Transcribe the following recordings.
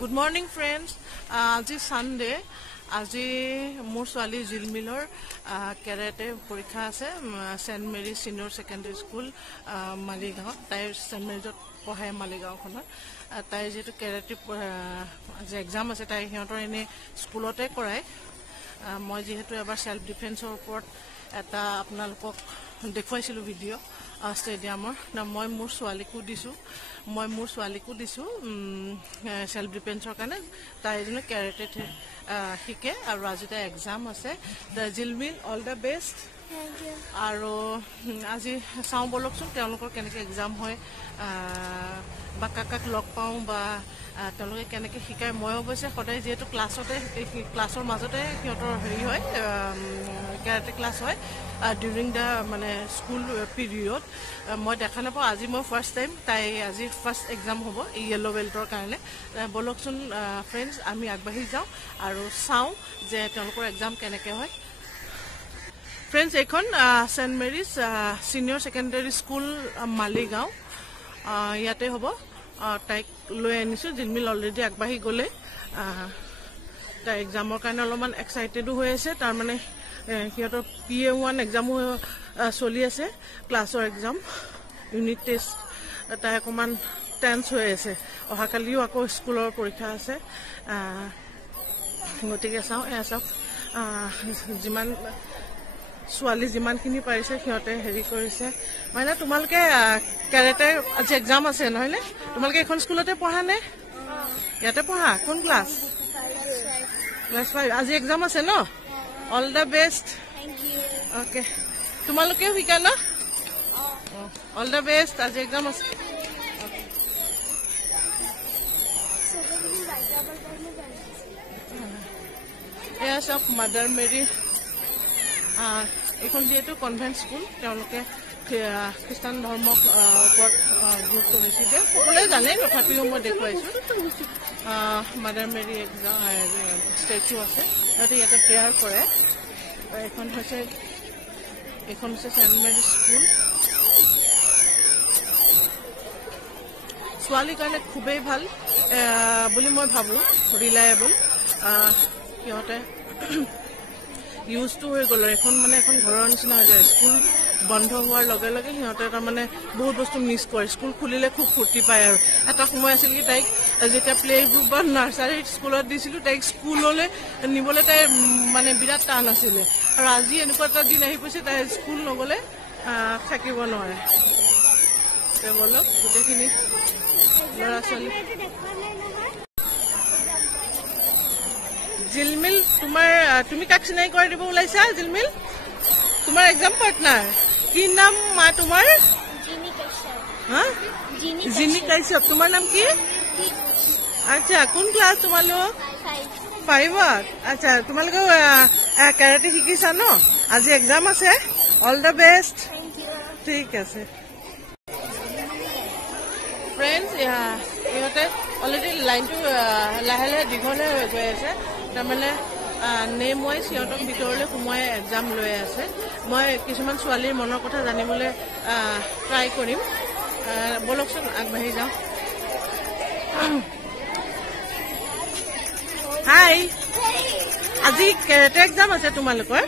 Good morning, friends. আজি Sunday. আজি মোৰ ছোৱালী জিলমিলৰ কেৰাটে পৰীক্ষা আছে saint Mary senior secondary school Maligaon তাই সেন্ট মেৰীত পঢ়ে মালিগাঁওখনত তাই যেটো কেৰাটে যে এক্সাম আছে তাই হিহঁতৰ এনে স্কুলতে কৰায় মই যেহেতু এবাৰ সেল্ফ ডিফেন্সৰ ওপৰত এটা আপোনালোকক দেখুৱাইছিলো ভিডিও ষ্টেডিয়ামৰ না মই মোৰ ছোৱালীকো দিছো সেল্ফ ডিফেন্সৰ কাৰণে তাই এজনে কেৰাটে শিকে আৰু আজি তাই এক্সাম আছে জিলমিল অল দ্য বেষ্ট আৰু আজি চাওঁ বলকচোন তেওঁলোকৰ কেনেকৈ এক্সাম হয় বা কাক লগ পাওঁ বা তেওঁলোকে কেনেকৈ শিকায় মই অৱশ্যে সদায় যেহেতু ক্লাছৰ মাজতে সিহঁতৰ হেৰি হয় কেৰাটে ক্লাছ হয় ডিউৰিং দ্য মানে স্কুল পিৰিয়ড মই দেখা নাপাওঁ আজি মই ফাৰ্ষ্ট টাইম তাই আজি ফাৰ্ষ্ট এক্সাম হ'ব এই য়েলো বেল্টৰ কাৰণে বলকচোন ফ্ৰেণ্ডছ আমি আগবাঢ়ি যাওঁ আৰু চাওঁ যে তেওঁলোকৰ এক্সাম কেনেকৈ হয় ফ্ৰেণ্ডছ এইখন saint Mary's senior secondary school Maligaon ইয়াতে হ'ব তাইক লৈ আনিছোঁ জিলমিল অলৰেডি আগবাঢ়ি গ'লে তাই এক্সামৰ কাৰণে অলপমান এক্সাইটেডো হৈ আছে তাৰমানে সিহঁতৰ PA1 এক্সামো চলি আছে ক্লাছৰ এক্সাম ইউনিট টেষ্ট তাই অকণমান টেন্স হৈ আছে অহাকালিও আকৌ স্কুলৰ পৰীক্ষা আছে গতিকে চাওঁ চাওক ছোৱালী যিমানখিনি পাৰিছে সিহঁতে হেৰি কৰিছে মানে তোমালোকে কেৰাটে আজি এক্সাম আছে নহয়নে তোমালোকে এখন স্কুলতে পঢ়া নে ইয়াতে পঢ়া কোন ক্লাছ ক্লাছ 5 আজি এক্সাম আছে ন অল দ্য বেষ্ট অ'কে তোমালোকেও শিকা ন অল দ্য বেষ্ট আজি এক্সাম আছে এয়া চব মাদাৰ মেৰী এইখন যেহেতু কনভেন্ট স্কুল তেওঁলোকে খ্ৰীষ্টান ধৰ্মৰ ওপৰত গুৰুত্ব বেছি দিয়ে সকলোৱে জানে তথাপিও মই দেখুৱাইছোঁ মাদাৰ মেৰী ষ্টেচু আছে সিহঁতে ইয়াতে প্ৰেয়াৰ কৰে এইখন হৈছে সেন্ট মেৰী স্কুল ছোৱালীৰ কাৰণে খুবেই ভাল বুলি মই ভাবোঁ ৰিলায়েবল সিহঁতে ইউজটো হৈ গ'ল এখন মানে এখন ঘৰৰ নিচিনা হৈ যায় স্কুল বন্ধ হোৱাৰ লগে লগে সিহঁতে তাৰমানে বহুত বস্তু মিছ কৰে স্কুল খুলিলে খুব ফূৰ্তি পায় আৰু এটা সময় আছিল কি তাইক যেতিয়া প্লে গ্ৰুপ বা নাৰ্চাৰী স্কুলত দিছিলোঁ তাইক স্কুললৈ নিবলৈ তাইৰ মানে বিৰাট টান আছিলে আৰু আজি এনেকুৱা এটা দিন আহি পৰিছে তাই স্কুল নগ'লে থাকিব নোৱাৰে বলক গোটেইখিনি ল'ৰা ছোৱালী জিলমিল তুমি কাক চিনাকি কৰি দিব ওলাইছা জিলমিল তোমাৰ এক্সাম পাৰ্টনাৰ কি নাম মা তোমাৰ জিনি কাশ্যপ তোমাৰ নাম কি আচ্ছা কোন ক্লাছ তোমালোক 5ত আচ্ছা তোমালোকে কেৰাটে শিকিছা ন আজি এক্সাম আছে অল দ্য বেষ্ট ঠিক আছে ফ্ৰেণ্ডছ ইহঁতে অলৰেডি লাইনটো লাহে লাহে দীঘলে হৈ গৈ আছে তাৰমানে নেম ৱাইজ সিহঁতক ভিতৰলৈ সোমোৱাই এক্সাম লৈ আছে মই কিছুমান ছোৱালীৰ মনৰ কথা জানিবলৈ ট্ৰাই কৰিম বলকচোন আগবাঢ়ি যাওঁ হাই আজি কেৰাটে এক্সাম আছে তোমালোকৰ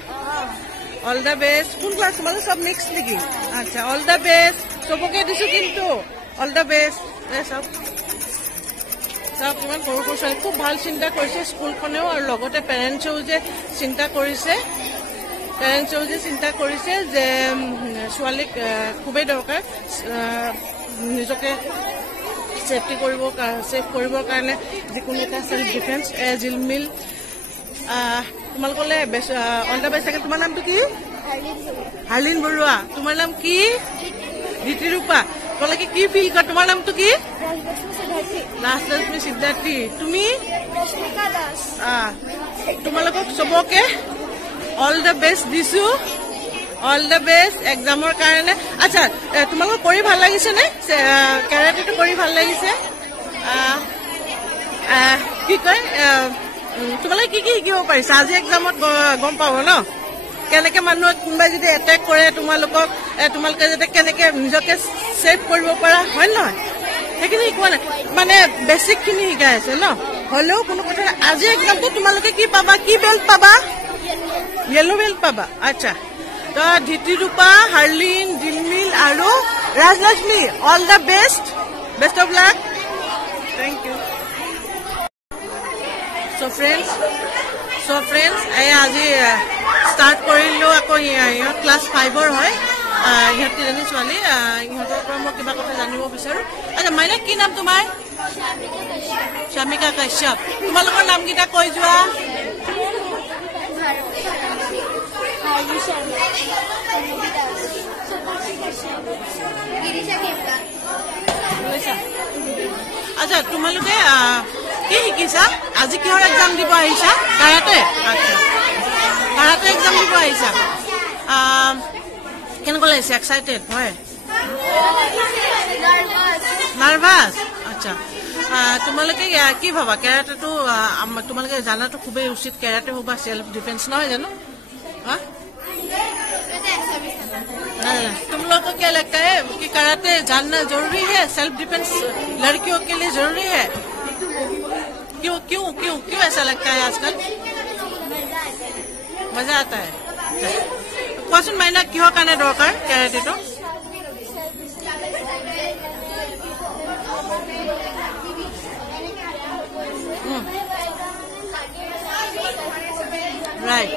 অল দ্য বেষ্ট কোন ক্লাছ তোমালোক চব মিক্স নেকি আচ্ছা অল দ্য বেষ্ট চবকে দিছোঁ কিন্তু অল দ্য বেষ্ট চব কিমান সৰু সৰু ছোৱালী খুব ভাল চিন্তা কৰিছে স্কুলখনেও আৰু লগতে পেৰেণ্টছেও যে চিন্তা কৰিছে যে ছোৱালীক খুবেই দৰকাৰ নিজকে ছেভ কৰিবৰ কাৰণে যিকোনো এটা সেল্ফ ডিফেন্স জিলমিল তোমালোকলৈ অল দ্য বেষ্ট থাকে তোমাৰ নামটো কি হাৰ্লিন বৰুৱা তোমাৰ নাম কি ৰীতিৰূপা তোমালোকে কি ফিল কৰা তোমাৰ নামটো কি ৰাজলক্ষ্মী সিদ্ধাৰ্থী তুমি তোমালোকক চবকে অল দ্য বেষ্ট দিছো অল দ্য বেষ্ট এক্সামৰ কাৰণে আচ্ছা তোমালোকক কৰি ভাল লাগিছে নে কেৰাটেটো কৰি ভাল লাগিছে কি কয় তোমালোকে কি শিকিব পাৰিছা আজি এক্সামত গম পাব ন কেনেকৈ মানুহক কোনোবাই যদি এটেক কৰে তোমালোকে যাতে কেনেকৈ নিজকে ছেভ কৰিব পাৰা হয় নহয় সেইখিনি শিকোৱা নাই মানে বেসিকখিনি শিকাই আছে ন হলেও কোনো কথা আজি এক্সামটো তোমালোকে কি পাবা কি বেল্ট পাবা येलो बेल्ट पाबा अच्छा तो धितिरूपा हार्लिन जिलमिल आरो Rajlakshmi all the best of luck thank you so friends ए आज स्टार्ट करिलो আকৌ क्लास 5 ৰ হয় ইহঁত তিনিজনী ছোৱালী ইহঁতৰ পৰা মই কিবা কথা জানিব বিচাৰো আচ্ছা মাইনা কি নাম তোমাৰ শামিকা কাশ্যপ তোমালোকৰ নাম কিটা কৈ যোৱা अच्छा तुम्हारे কি শিকিছা আজি কিহৰ এক্সাম দিব আহিছা কাৰাতে আচ্ছা কাৰাতে এক্সাম দিব আহিছা কেনেকুৱা লাগিছে এক্সাইটেড হয় নাৰ্ভাস আচ্ছা তোমালোকে কি ভাবা কাৰাটেটো তোমালোকে জানাটো খুবই উচিত কাৰাতে হোক বা সেলফ ডিফেন্স নহয় জানো तुम लोग को क्या लगता है कि कराटे जानना जरूरी है सेल्फ डिफेंस लड़कियों के लिए जरूरी है क्यों क्यों क्यों क्यों ऐसा लगता है आजकल मजा आता है क्वेश्चन माइना क्यों करने दरकार कराटे तो राइट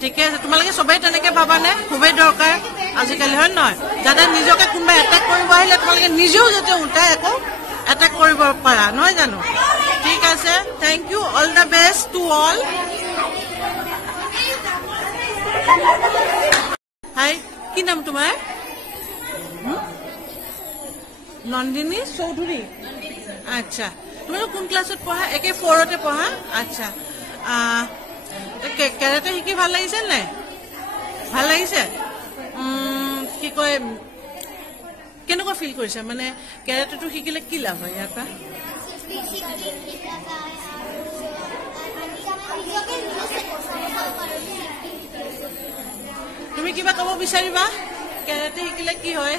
ठीक है तुम्हारे सबे तेनेके भाबा ने खुबे दरकार आजिकाली है न जाते निजके कोनबा एटाक करिब आहिले तुम्हारे निजेও जाते उल्टा एको एटाक करिब पारा নহয় জানো ठीक আছে thank you all the best to all hi কি নাম তোমাৰ নন্দিনী চৌধুৰী আচ্ছা তুমি কোন ক্লাছত পঢ়া একে 4 তে পঢ়া আচ্ছা কেৰাটে শিকি ভাল লাগিছে নাই ভাল লাগিছে কি কয় কেনেকুৱা ফিল কৰিছে মানে কেৰাটেটো শিকিলে কি লাভ হয় ইয়াৰ পৰা তুমি কিবা ক'ব বিচাৰিবা কেৰাটে শিকিলে কি হয়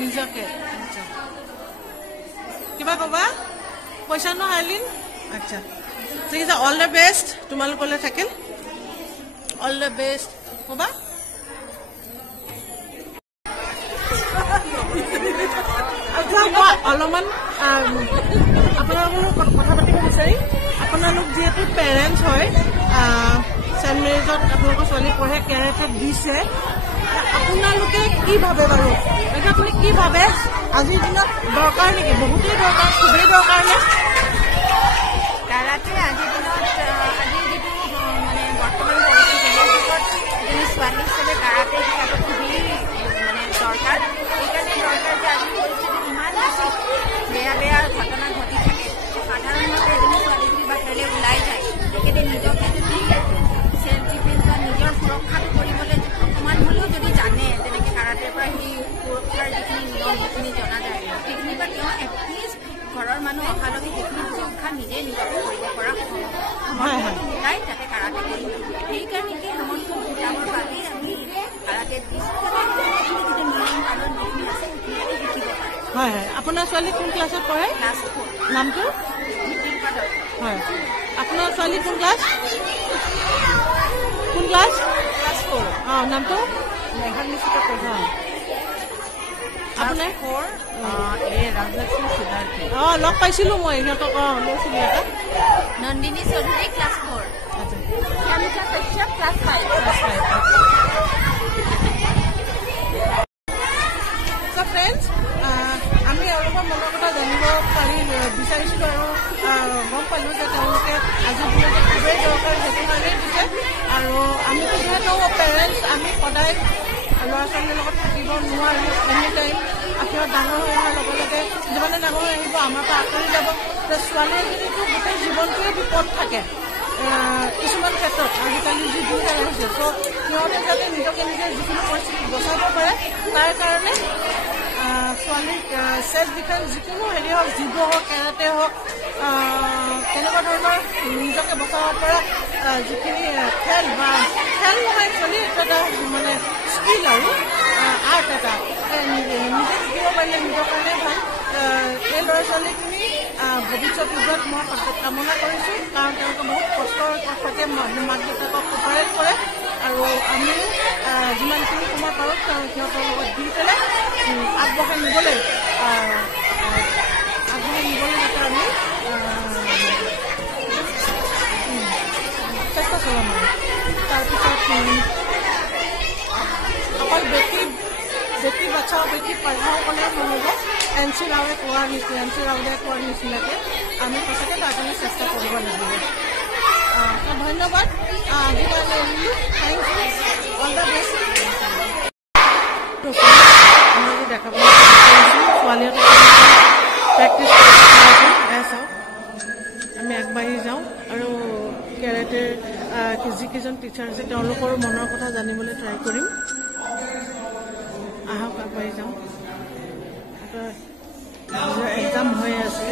নিজকে আচ্ছা কিবা কবা পইচা ন হালিন আচ্ছা ঠিক আছে অল দ্য বেষ্ট তোমালোকলে থাকিল অল দ্য বেষ্ট কবা আচ্ছা অলপমান আপোনালোকৰ কথা পাতিব বিচাৰি আপোনালোক যেহেতু পেৰেণ্টছ হয় সেন্ট মেৰিজত আপোনালোকৰ ছোৱালী পঢ়ে কেৰাটে দিছে আপোনালোকে কি ভাবে বাৰু এটা আপুনি কি ভাবে আজিৰ দিনত দৰকাৰ নেকি বহুতেই দৰকাৰ খুবেই দৰকাৰ নে কাৰাটে আজিৰ দিনত আজিৰ যিটো মানে বৰ্তমান পৰিস্থিতিত ছোৱালী হিচাপে কাৰাটে শিকাটো খুবেই মানে দৰকাৰ সেইকাৰণে দৰকাৰ যে আজিৰ পৰিস্থিতিত ইমান বেছি বেয়া বেয়া ঘটনা ঘটি থাকে সাধাৰণতে এজনী ছোৱালী যদি বাহিৰলৈ ওলাই যায় তেখেতে নিজকে যদি চেল্ফ ডিফেন্স বা নিজৰ সুৰক্ষাটো কৰিবলৈ অকণমান হ'লেও যদি জানে তেনেকৈ কাৰাটেৰ পৰা সেই সুৰক্ষাৰ যিখিনি নিয়ম সেইখিনি জনা যায় সেইখিনি বা তেওঁ এটলিষ্ট ঘৰৰ মানুহ অহালৈকে সেইখিনি সুৰক্ষা নিজে নিজকে কৰিব পৰা সামৰ্থ্যটো গোটাই যাতে কাৰাটে কৰিব সেইকাৰণে সেই সামৰ্থ্য গোটাবৰ বাবেই আমি কাৰাটে দিছোঁ যিটো নিয়ম কানুন যিখিনি আছে সেইখিনি শিকিব পাৰে হয় হয় আপোনাৰ ছোৱালী কোন ক্লাছত পঢ়ে ক্লাছ 4 নামটো হয় আপোনাৰ ছোৱালী কোন ক্লাছ ক্লাছ 4 নামটো মেঘানিশিতা প্ৰধান আপোনাৰ 4 এই ৰাজলক্ষ্মী সিদ্ধাৰ্থী লগ পাইছিলোঁ মই ইহঁতক লৈছিলোঁ এটা নন্দিনী চৌধুৰী ক্লাছ 4 আচ্ছা শামিকা কাশ্যপ ক্লাছ 5 So friends, আমি অলপমান মনৰ কথা জানিব বিচাৰিছিলোঁ আৰু গম পালোঁ যে তেওঁলোকে আজিৰ দিনত খুবেই দৰকাৰ সেইটো কাৰণেই দিছে আৰু আমিতো যিহেতু পেৰেণ্টছ আমি সদায় ল'ৰা ছোৱালীৰ লগত থাকিব নোৱাৰোঁ এনি টাইম সিহঁত ডাঙৰ হৈ অহাৰ লগে লগে যিমানে ডাঙৰ হৈ আহিব আমাৰ পৰা আঁতৰি যাব ছোৱালী এজনীতো গোটেই জীৱনটোৱে বিপদ থাকে কিছুমান ক্ষেত্ৰত আজিকালি যি দিনকাল আহিছে ত' সিহঁতে যাতে নিজকে নিজে যিকোনো পৰিস্থিতিত বচাব পাৰে তাৰ কাৰণে ছোৱালীক চেল্ফ ডিফেন্স যিকোনো হেৰি হওক, জুডো হওক, কেৰাটে হওক, তেনেকুৱা ধৰণৰ নিজকে বচাব পৰা যিখিনি খেল বা খেল নহয়, একচুৱেলি এইটো এটা মানে স্কিল আৰু আৰ্ট এটা নিজে শিকিব পাৰিলে নিজৰ কাৰণে ভাল। এই ল'ৰা ছোৱালীখিনি ভৱিষ্যত যুগত মই কামনা কৰিছোঁ, কাৰণ তেওঁলোকে বহুত কষ্টৰ সৈতে মাক দেউতাকক কোপাৰেট কৰে, আৰু আমিও যিমানখিনি সময় পাৰোঁ সিহঁতৰ লগত দি পেলাই আগবঢ়াই নিবলৈ যাতে আমি চেষ্টা চলাম। আৰু তাৰপিছত অকল বেটি বাচ্চাও বেটি পঢ়াও ক'লে নহ'ব। এন চি ৰাৱে কোৱাৰ নিচিনাকৈ আমি সঁচাকৈ তাৰ কাৰণে চেষ্টা কৰিব লাগিব। ধন্যবাদ। আজি thank you, all the best. আপোনালোকে দেখা পাব ছোৱালীহঁতে প্ৰেক্টিচ চাওক। আমি আগবাঢ়ি যাওঁ আৰু কেৰাটেৰ যিকেইজন টিচাৰ আছে তেওঁলোকৰ মনৰ কথা জানিবলৈ ট্ৰাই কৰিম। আহক আগবাঢ়ি যাওঁ। এক্সাম হৈ আছে।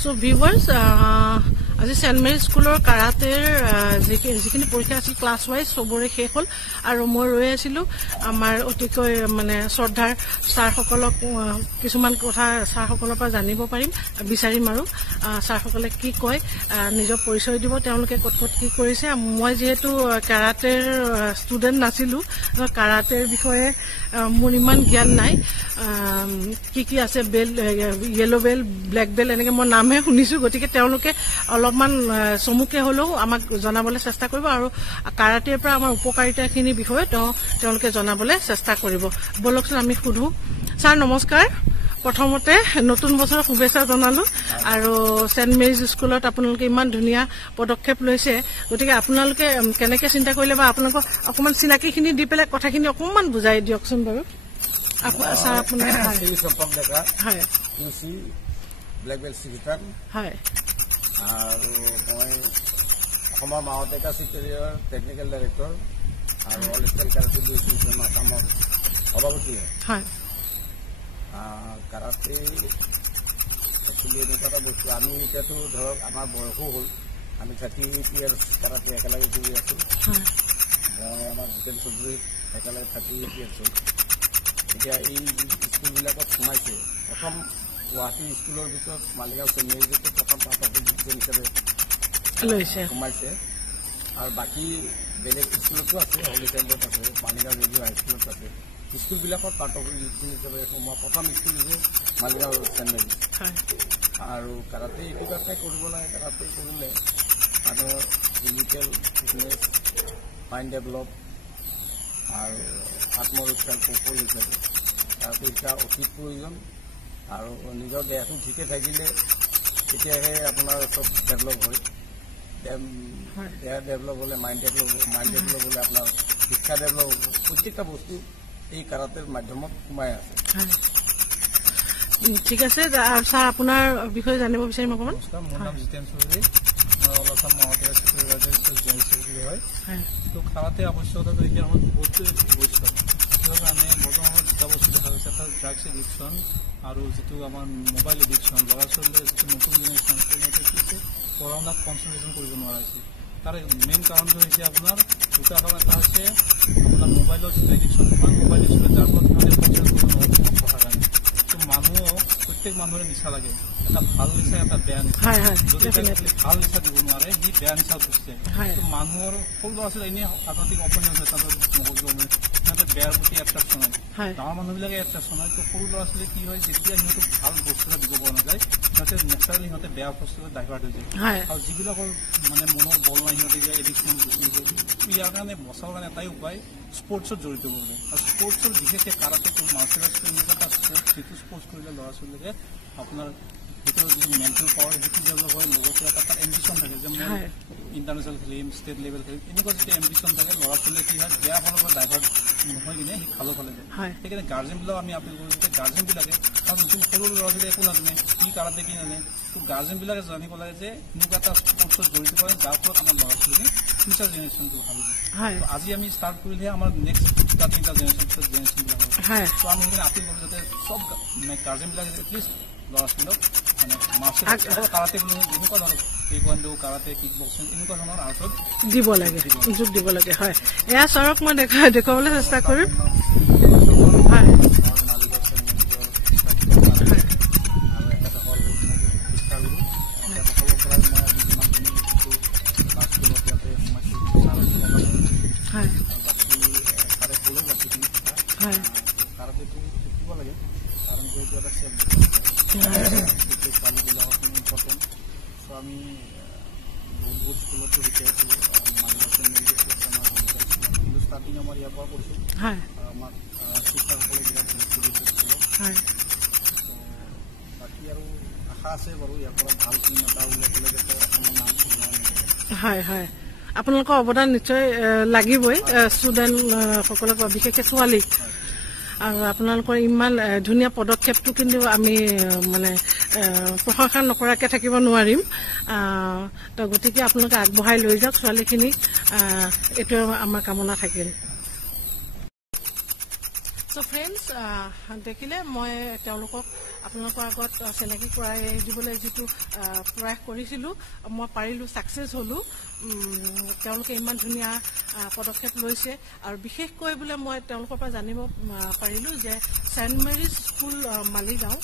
So viewers, আজি সেন্ট মেৰি স্কুলৰ কাৰাটেৰ যিখিনি পৰীক্ষা আছিল ক্লাছ ৱাইজ সবৰে শেষ হ'ল আৰু মই ৰৈ আছিলোঁ আমাৰ অতিকৈ মানে শ্ৰদ্ধাৰ ছাৰসকলক কিছুমান কথা ছাৰসকলৰ পৰা জানিব বিচাৰিম আৰু ছাৰসকলে কি কয় নিজৰ পৰিচয় দিব তেওঁলোকে ক'ত ক'ত কি কৰিছে মই যিহেতু কাৰাটেৰ ষ্টুডেণ্ট নাছিলোঁ কাৰাটেৰ বিষয়ে মোৰ ইমান জ্ঞান নাই কি আছে বেল য়েলো বেল ব্লেক বেল এনেকৈ মই নামহে শুনিছোঁ গতিকে তেওঁলোকে অলপমান চমুকে হ'লেও আমাক জনাবলৈ চেষ্টা কৰিব আৰু কাৰাটেৰ পৰা আমাৰ উপকাৰিতাখিনিৰ বিষয়ে তেওঁলোকে জনাবলৈ চেষ্টা কৰিব বলকচোন আমি সুধো ছাৰ নমস্কাৰ প্ৰথমতে নতুন বছৰৰ শুভেচ্ছা জনালো আৰু সেন্ট মেৰিজ স্কুলত আপোনালোকে ইমান ধুনীয়া পদক্ষেপ লৈছে গতিকে আপোনালোকে কেনেকৈ চিন্তা কৰিলে বা আপোনালোকক অকণমান চিনাকিখিনি দি পেলাই কথাখিনি অকণমান বুজাই দিয়কচোন বাৰু ছাৰ আপোনাৰ হয় ব্লেক বেল্ট চিকিৎসান হয় আৰু মই অসমৰ মাওতেকা চিটেৰিয়ৰ টেকনিকেল ডাইৰেক্টৰ আৰু অল ষ্টাইল কাৰাটে এছ'চিয়েশ্যন আসামৰ সভাপতি হয় কাৰাটে একচুৱেলি এনেকুৱা এটা বস্তু আমি এতিয়াতো ধৰক আমাৰ বয়সো হ'ল আমি 38 ইয়াৰ্ছ কাৰাটে একেলগে কৰি আছোঁ মই আমাৰ জিতেন চৌধুৰী একেলগে 38 ইয়াৰ্ছ হ'ল এতিয়া এই স্কুলবিলাকত সোমাইছে প্ৰথম গুৱাহাটী স্কুলৰ ভিতৰত মালিগাঁও সেন্ট মেৰিজতে প্ৰথম পাৰ্টনাৰশ্বিপ হিচাপে সোমাইছে আৰু বাকী বেলেগ স্কুলতো আছে হলিচেণ্ডত আছে মালিগাঁও ৰেডিঅ' হাইস্কুলত আছে স্কুলবিলাকত পাৰ্টনাৰশ্বিপ হিচাপে সোমোৱা প্ৰথম স্কুল হৈছে মালিগাঁও সেন্ট মেৰিজ আৰু কাৰাটে এইটো কাৰণে কৰিব লাগে কাৰাটে কৰিলে মানুহৰ ফিজিকেল ফিটনেছ মাইণ্ড ডেভেলপ আৰু আত্মৰক্ষাৰ কৌশল হিচাপে কাৰাটে শিকা অতি প্ৰয়োজন আৰু নিজৰ দেহটো ঠিকে থাকিলে তেতিয়াহে আপোনাৰ চব ডেভেলপ হয় দেহ ডেভেলপ হ'লে মাইণ্ড ডেভেলপ হ'লে আপোনাৰ শিক্ষা ডেভেলপ হ'ব প্ৰত্যেকটা বস্তু এই কাৰাটেৰ মাধ্যমত সোমাই আছে ঠিক আছে ছাৰ আপোনাৰ বিষয়ে জানিব বিচাৰিম অকণমান নমস্কাৰ মোৰ নাম জিতেন চৌধুৰী মই অল আসাম মাওতেকা চিটেৰিয়ৰ হয় তো কাৰাটে আৱশ্যকতাটো এতিয়া আমাৰ বহুতো বস্তু কিহৰ কাৰণে বৰ্তমানত দুটা বস্তু দেখা গৈছে এটা ড্ৰাগছ এডিকশ্যন আৰু যিটো আমাৰ মোবাইল এডিকশ্যন ল'ৰা ছোৱালীৰ যিটো নতুন জেনেৰেশ্যন তেওঁলোকে কি হৈছে পঢ়া শুনাত কনচেনট্ৰেশ্যন কৰিব নোৱাৰা হৈছে তাৰ মেইন কাৰণটো হৈছে আপোনাৰ দুটা কাৰণ এটা হৈছে আপোনাৰ মোবাইলৰ যিটো এডিকশ্যন ইমান মোবাইল ইউজ কৰে যাৰ ফলত সিহঁতে কনচেনট্ৰেট কৰিব নোৱাৰে পঢ়াৰ কাৰণে তো মানুহক প্ৰত্যেক মানুহৰে নিচা লাগে এটা ভাল নিচা এটা বেয়া নিচা যদি ভাল নিচা দিব নোৱাৰে সি বেয়া নিচা বুজিছে তো মানুহৰ সৰু ল'ৰা ছোৱালী এনেই সাধাৰণতে অপনিয়ন হয় তাহাঁতৰ সিহঁতে বেয়াৰ প্ৰতি এট্ৰেকশ্যন হয় ডাঙৰ মানুহবিলাকে এট্ৰেকশ্যন হয় তো সৰু ল'ৰা ছোৱালী কি হয় যেতিয়া সিহঁতক ভাল বস্তু এটা দিব পৰা নাযায় সিহঁতে নেচাৰেলি সিহঁতে বেয়া বস্তুটো ডাইভাৰ্ট হৈ যায় আৰু যিবিলাকৰ মানে মনৰ বল নাই সিহঁতে যে এডিকশ্যন গুচি যায় ইয়াৰ কাৰণে বচাবৰ কাৰণে এটাই উপায় স্পৰ্টছত জড়িত কৰিব আৰু স্পৰ্টছৰ বিশেষকৈ কাৰাটে মাৰ্চেল আৰ্টছ এনেকুৱা এটা স্পৰ্টছ যিটো স্পৰ্টছ কৰিলে ল'ৰা ছোৱালীকে আপোনাৰ ভিতৰত যিটো মেণ্টেল পাৱাৰ সেইটো ডেভেলপ হয় লগতে এটা তাত এম্বিশ্যন থাকে যে মই ইণ্টাৰনেশ্যনেল খেলিম ষ্টেট লেভেল খেলিম এনেকুৱা যেতিয়া এম্বিশ্যন থাকে ল'ৰা ছোৱালীয়ে কি হয় বেয়া ফালৰ পৰা ডাইভাৰ্ট নহয় কিনে সি ভালো ফালে যায় সেইকাৰণে গাৰ্জেনবিলাক আমি আপিল কৰোঁ যে গাৰ্জেনবিলাকে কাৰণ নতুন সৰু ল'ৰা ছোৱালীয়ে একো নাজানে কি কাৰাটে কি নাজানে তো গাৰ্জেনবিলাকে জানিব লাগে যে এনেকুৱা এটা স্পৰ্টছত জড়িত কৰে যাৰ ফলত আমাৰ ল'ৰা ছোৱালীয়ে ফিউচাৰ জেনেৰেশ্যনটো ভাবিব আজি আমি ষ্টাৰ্ট কৰিলেহে আমাৰ নেক্সট দুটা তিনিটা জেনেৰেশ্যনবিলাক হয় তো আমি সেইকাৰণে আপিল কৰোঁ যাতে চব গাৰ্জেনবিলাকে এটলিষ্ট ল'ৰা ছোৱালীক মানে মাৰ্চেল আৰ্ট কাৰাটে বুলি যেনেকুৱা ধৰণৰ টেকৱাণ্ডো কাৰাটে কিক বক্সিং এনেকুৱা ধৰণৰ আৰ্টত দিব লাগে যোগ দিব লাগে হয় এয়া ছাৰক মই দেখুৱাবলৈ চেষ্টা কৰিম হয় আমি বহুত স্কুলতো শিকাইছোঁ কিন্তু ষ্টাৰ্টিং আমাৰ ইয়াৰ পৰা কৰিছোঁ আমাক শিক্ষকসকলে বিৰাট গুৰুত্ব দিছে স্কুলত বাকী আৰু আশা আছে বাৰু ইয়াৰ পৰা ভাল টিম এটা উলিয়াই পেলাই যাতে অসমৰ নাম হয় হয় আপোনালোকৰ অৱদান নিশ্চয় লাগিবই ষ্টুডেণ্টসকলৰ পৰা বিশেষকৈ ছোৱালীক আৰু আপোনালোকৰ ইমান ধুনীয়া পদক্ষেপটো কিন্তু আমি মানে প্ৰশংসা নকৰাকৈ থাকিব নোৱাৰিম তো গতিকে আপোনালোকে আগবঢ়াই লৈ যাওক ছোৱালীখিনিক এইটোৱে আমাৰ কামনা থাকিল চ' ফ্ৰেণ্ডছ দেখিলে মই তেওঁলোকক আপোনালোকৰ আগত চিনাকি কৰাই দিবলৈ যিটো প্ৰয়াস কৰিছিলোঁ মই পাৰিলোঁ, ছাকচেছ হ'লোঁ। তেওঁলোকে ইমান ধুনীয়া পদক্ষেপ লৈছে আৰু বিশেষকৈ বোলে মই তেওঁলোকৰ পৰা জানিব পাৰিলোঁ যে ছেইণ্ট মেৰিজ স্কুল মালিগাঁও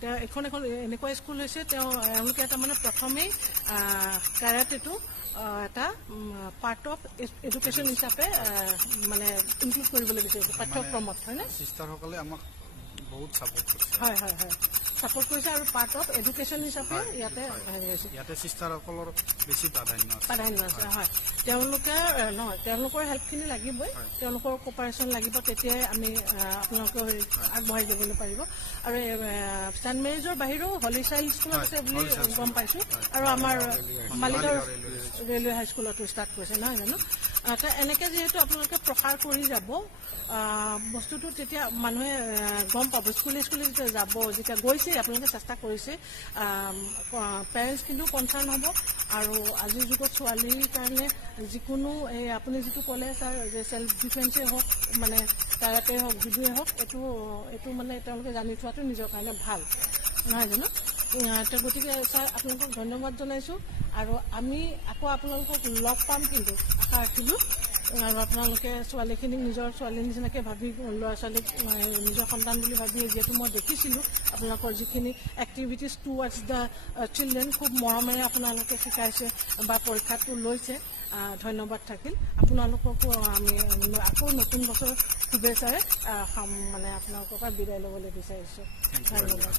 তেওঁ এখন এনেকুৱা স্কুল হৈছে তেওঁলোকে এটা মানে প্ৰথমেই কাৰাটেটো এটা পাৰ্ট অফ এডুকেশ্যন হিচাপে মানে ইনক্লুড কৰিবলৈ বিচাৰিছে পাঠ্যক্ৰমত, হয়নে? চিষ্টাৰসকলে আমাক বহুত ছাপোৰ্ট কৰিছে। হয় হয় হয়, ছাপোৰ্ট কৰিছে আৰু পাৰ্ট অফ এডুকেশ্যন হিচাপে ইয়াতে হেৰি হৈছে। ইয়াতে চিষ্টাৰসকলৰ বেছি প্ৰাধান্য আছে। হয়, তেওঁলোকৰ হেল্পখিনি লাগিবই, তেওঁলোকৰ কোপাৰেশ্যন লাগিব, তেতিয়াই আমি আপোনালোকে আগবঢ়াই যাবলৈ পাৰিব। আৰু ছেইণ্ট মেৰিজৰ বাহিৰেও হলি চাইল্ড স্কুলত আছে বুলি গম পাইছোঁ, আৰু আমাৰ মালিগাঁও ৰেলৱে হাইস্কুলতো ষ্টাৰ্ট কৰিছে, নহয় জানো? এনেকৈ যিহেতু আপোনালোকে প্ৰসাৰ কৰি যাব বস্তুটো, তেতিয়া মানুহে গম পাব। স্কুলে যেতিয়া যাব, যেতিয়া গৈছে আপোনালোকে চেষ্টা কৰিছে, পেৰেণ্টছ কিন্তু কনচাৰ্ণ হ'ব। আৰু আজিৰ যুগত ছোৱালীৰ কাৰণে যিকোনো এই আপুনি যিটো ক'লে ছাৰ, যে ছেল্ফ ডিফেন্সেই হওক, মানে কাৰাটেই হওক, জুডোৱে হওক, এইটো মানে তেওঁলোকে জানি থোৱাটো নিজৰ কাৰণে ভাল, নহয় জানো? গতিকে ছাৰ আপোনালোকক ধন্যবাদ জনাইছোঁ, আৰু আমি আকৌ আপোনালোকক লগ পাম কিন্তু আশা ৰাখিলোঁ। আৰু আপোনালোকে ছোৱালীখিনিক নিজৰ ছোৱালীৰ নিচিনাকৈ ভাবি, ল'ৰা ছোৱালীক নিজৰ সন্তান বুলি ভাবি, যিহেতু মই দেখিছিলোঁ আপোনালোকৰ যিখিনি এক্টিভিটিজ টুৱাৰ্ডছ দ্য চিলড্ৰেন খুব মৰমেৰে আপোনালোকে শিকাইছে বা পৰীক্ষাটো লৈছে, ধন্যবাদ থাকিল। আপোনালোককো আমি আকৌ নতুন বছৰ শুভেচ্ছাৰে মানে আপোনালোকৰ পৰা বিদায় ল'বলৈ বিচাৰিছোঁ। ধন্যবাদ।